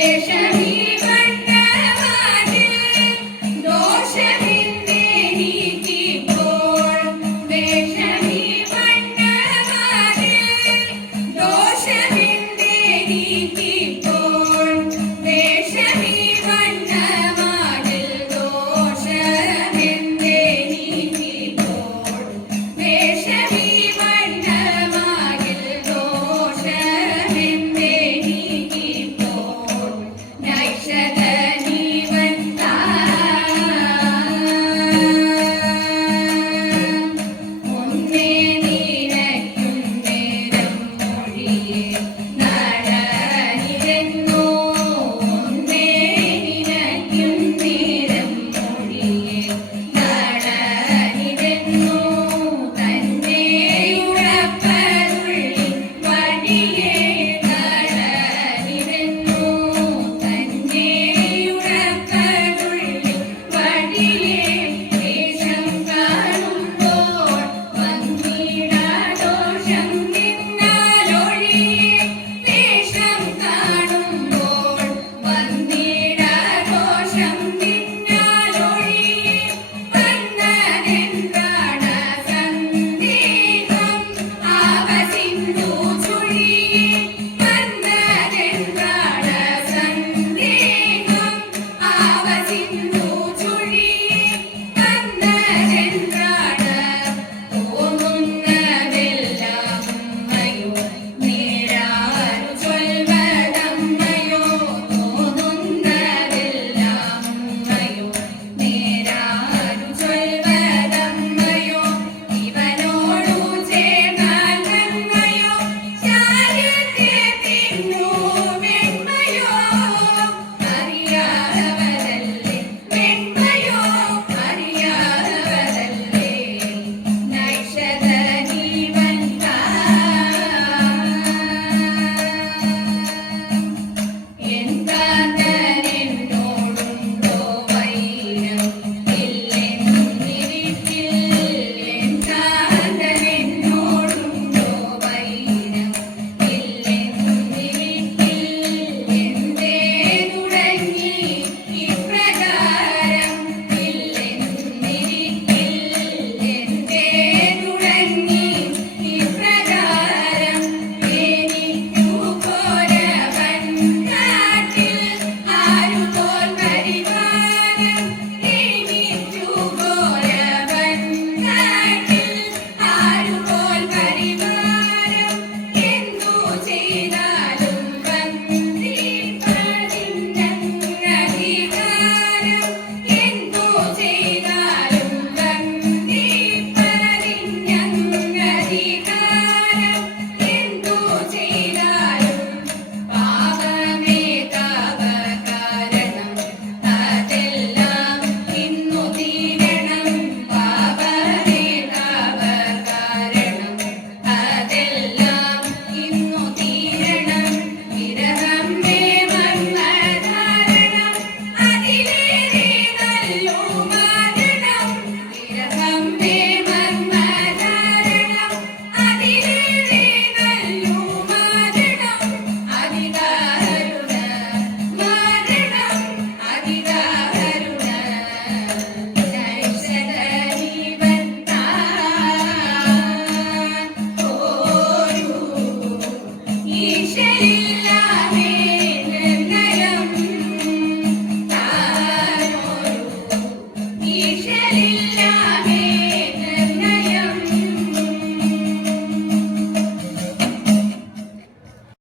Congratulations.